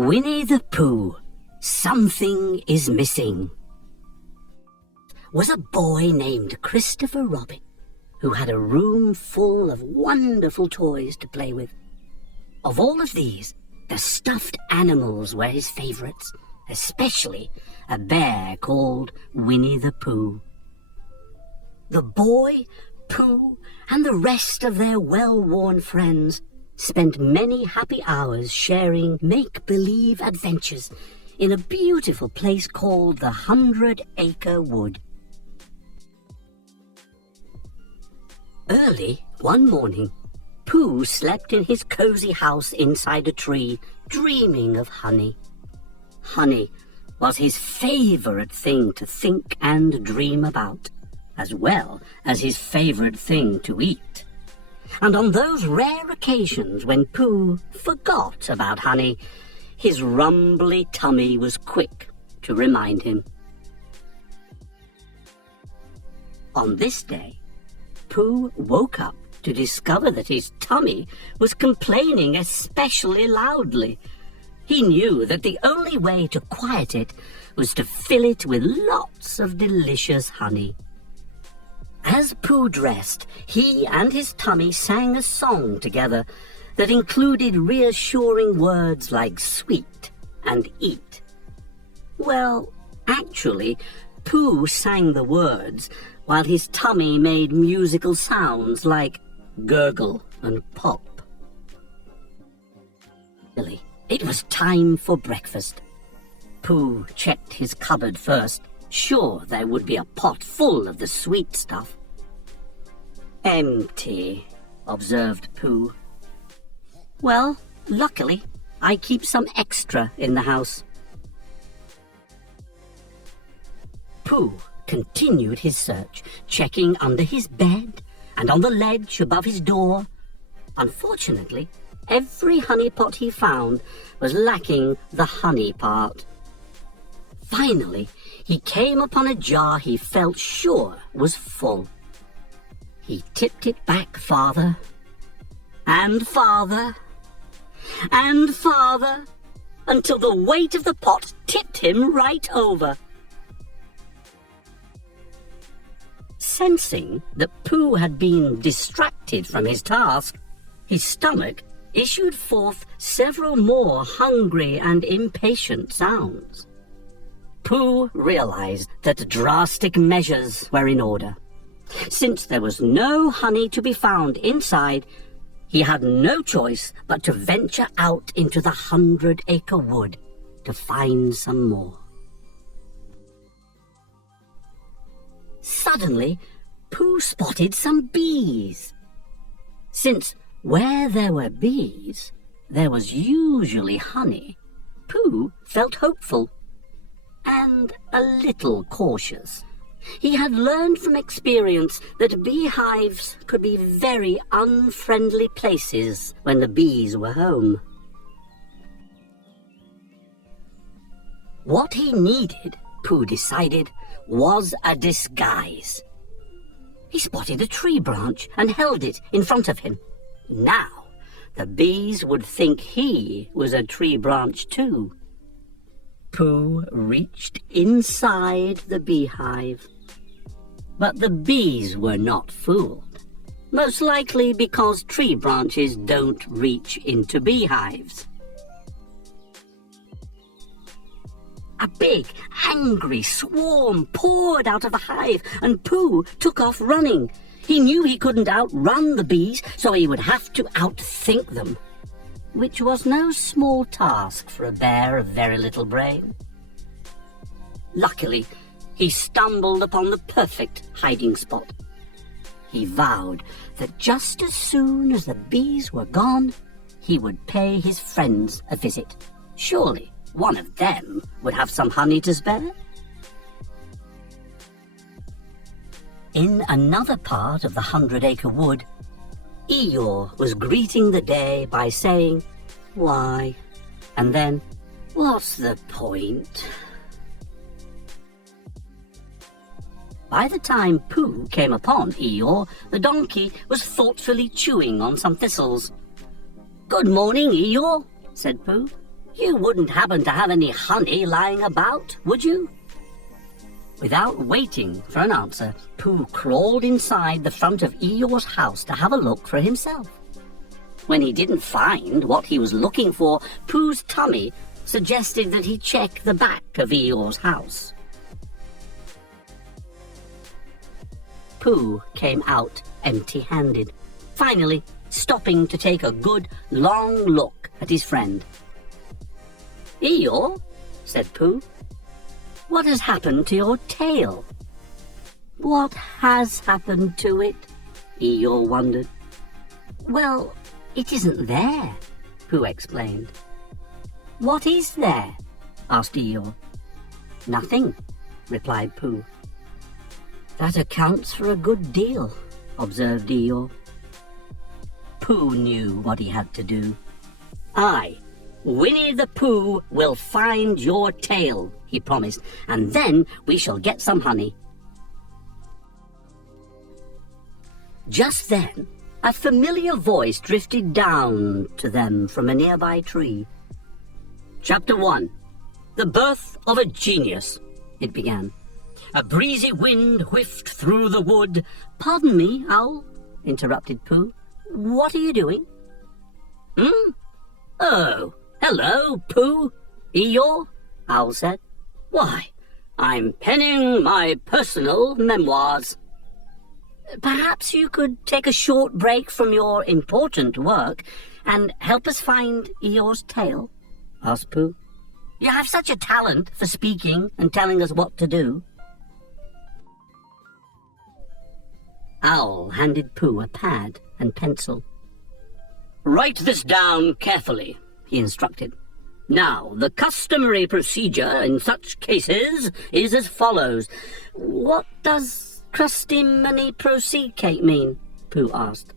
Winnie the Pooh, Something is Missing, was a boy named Christopher Robin who had a room full of wonderful toys to play with. Of all of these, the stuffed animals were his favourites, especially a bear called Winnie the Pooh. The boy, Pooh, and the rest of their well-worn friends spent many happy hours sharing make-believe adventures in a beautiful place called the 100-Acre Wood. Early one morning, Pooh slept in his cozy house inside a tree, dreaming of honey. Honey was his favourite thing to think and dream about, as well as his favourite thing to eat. And on those rare occasions when Pooh forgot about honey, his rumbly tummy was quick to remind him. On this day, Pooh woke up to discover that his tummy was complaining especially loudly. He knew that the only way to quiet it was to fill it with lots of delicious honey. As Pooh dressed, he and his tummy sang a song together that included reassuring words like sweet and eat. Well, actually, Pooh sang the words while his tummy made musical sounds like gurgle and pop. It was time for breakfast. Pooh checked his cupboard first, sure there would be a pot full of the sweet stuff. Empty, observed Pooh. Well, luckily, I keep some extra in the house. Pooh continued his search, checking under his bed and on the ledge above his door. Unfortunately, every honey pot he found was lacking the honey part. Finally, he came upon a jar he felt sure was full. He tipped it back farther, and farther, and farther, until the weight of the pot tipped him right over. Sensing that Pooh had been distracted from his task, his stomach issued forth several more hungry and impatient sounds. Pooh realized that drastic measures were in order. Since there was no honey to be found inside, he had no choice but to venture out into the 100-Acre Wood to find some more. Suddenly, Pooh spotted some bees. Since where there were bees, there was usually honey, Pooh felt hopeful and a little cautious. He had learned from experience that beehives could be very unfriendly places when the bees were home. What he needed, Pooh decided, was a disguise. He spotted a tree branch and held it in front of him. Now, the bees would think he was a tree branch too. Pooh reached inside the beehive. But the bees were not fooled, most likely because tree branches don't reach into beehives. A big, angry swarm poured out of the hive, and Pooh took off running. He knew he couldn't outrun the bees, so he would have to outthink them, which was no small task for a bear of very little brain. Luckily, he stumbled upon the perfect hiding spot. He vowed that just as soon as the bees were gone, he would pay his friends a visit. Surely one of them would have some honey to spare. In another part of the 100-Acre Wood, Eeyore was greeting the day by saying, "Why?" and then, "What's the point?" By the time Pooh came upon Eeyore, the donkey was thoughtfully chewing on some thistles. "Good morning, Eeyore," said Pooh. You wouldn't happen to have any honey lying about, would you? Without waiting for an answer, Pooh crawled inside the front of Eeyore's house to have a look for himself. When he didn't find what he was looking for, Pooh's tummy suggested that he check the back of Eeyore's house. Pooh came out empty-handed, finally stopping to take a good, long look at his friend. "Eeyore," said Pooh, "what has happened to your tail?" "What has happened to it?" Eeyore wondered. "Well, it isn't there," Pooh explained. "What is there?" asked Eeyore. "Nothing," replied Pooh. "That accounts for a good deal," observed Eeyore. Pooh knew what he had to do. "I, Winnie the Pooh, will find your tail," he promised, "and then we shall get some honey." Just then, a familiar voice drifted down to them from a nearby tree. "Chapter 1. The Birth of a Genius," it began. "A breezy wind whiffed through the wood—" "Pardon me, Owl," interrupted Pooh. "What are you doing?" "Oh, hello, Pooh." "Eeyore," Owl said. "Why, I'm penning my personal memoirs." "Perhaps you could take a short break from your important work and help us find Eeyore's tail?" asked Pooh. "You have such a talent for speaking and telling us what to do." Owl handed Pooh a pad and pencil. "Write this down carefully," he instructed. "Now, the customary procedure in such cases is as follows." "What does crusty-money proceed cake mean?" Pooh asked.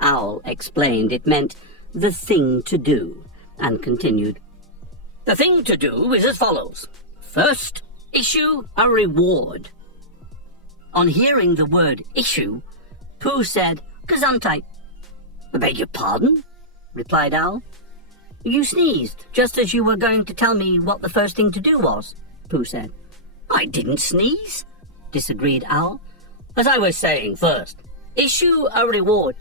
Owl explained it meant the thing to do, and continued. "The thing to do is as follows. First, issue a reward." On hearing the word issue, Pooh said, "Gesundheit." "I beg your pardon?" replied Owl. "You sneezed, just as you were going to tell me what the first thing to do was," Pooh said. "I didn't sneeze," disagreed Owl. "As I was saying first, issue a reward."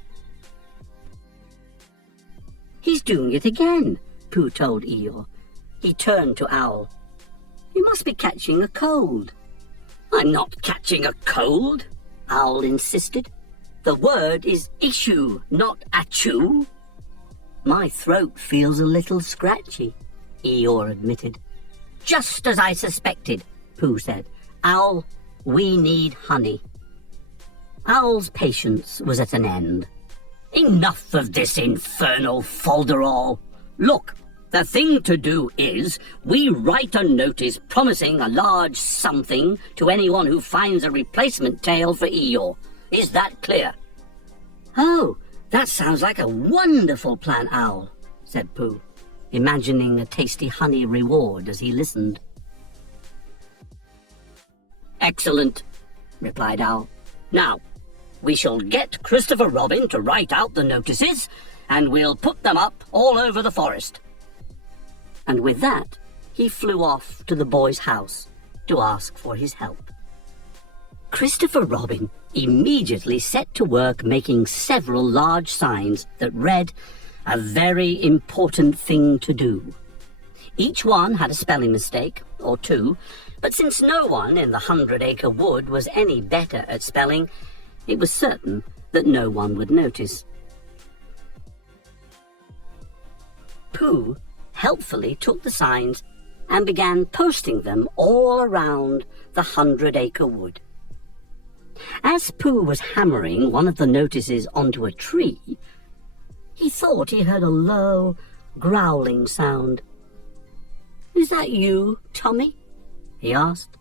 "He's doing it again," Pooh told Eeyore. He turned to Owl. "You must be catching a cold." "I'm not catching a cold," Owl insisted. "The word is issue, not achoo." "My throat feels a little scratchy," Eeyore admitted. "Just as I suspected," Pooh said. "Owl, we need honey." Owl's patience was at an end. "Enough of this infernal folderol. Look, the thing to do is we write a notice promising a large something to anyone who finds a replacement tail for Eeyore. Is that clear?" "Oh, that sounds like a wonderful plan, Owl," said Pooh, imagining a tasty honey reward as he listened. "Excellent," replied Owl. "Now, we shall get Christopher Robin to write out the notices, and we'll put them up all over the forest." And with that, he flew off to the boy's house to ask for his help. Christopher Robin immediately set to work making several large signs that read, "A very important thing to do." Each one had a spelling mistake, or two, but since no one in the 100-acre wood was any better at spelling, it was certain that no one would notice. Pooh helpfully took the signs and began posting them all around the 100-acre wood. As Pooh was hammering one of the notices onto a tree, he thought he heard a low, growling sound. "Is that you, Tommy?" he asked.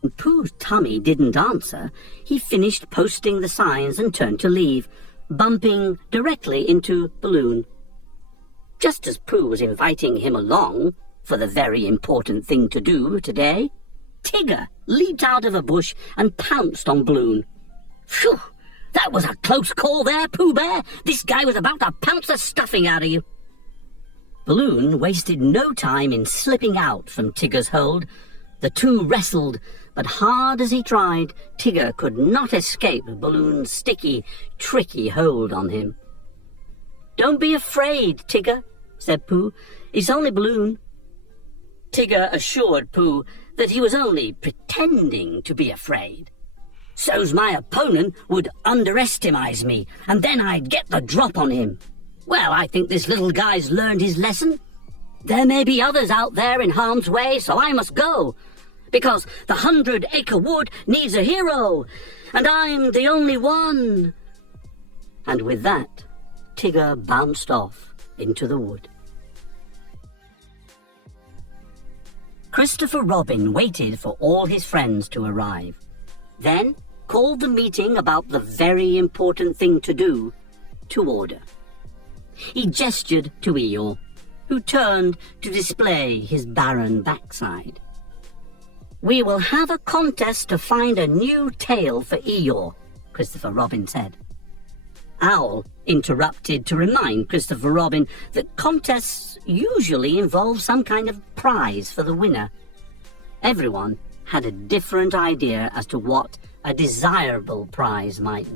When Pooh's tummy didn't answer, he finished posting the signs and turned to leave, bumping directly into Balloon. Just as Pooh was inviting him along for the very important thing to do today, Tigger leaped out of a bush and pounced on Balloon. "Phew! That was a close call there, Pooh Bear. This guy was about to pounce the stuffing out of you." Balloon wasted no time in slipping out from Tigger's hold. The two wrestled, but hard as he tried, Tigger could not escape Balloon's sticky, tricky hold on him. "Don't be afraid, Tigger," said Pooh. "It's only Balloon." Tigger assured Pooh that he was only pretending to be afraid. "So's my opponent would underestimate me, and then I'd get the drop on him. Well, I think this little guy's learned his lesson. There may be others out there in harm's way, so I must go, because the 100-acre wood needs a hero, and I'm the only one." And with that, Tigger bounced off into the wood. Christopher Robin waited for all his friends to arrive, then called the meeting about the very important thing to do to order. He gestured to Eeyore, who turned to display his barren backside. "We will have a contest to find a new tail for Eeyore," Christopher Robin said. Owl interrupted to remind Christopher Robin that contests usually involve some kind of prize for the winner. Everyone had a different idea as to what a desirable prize might be.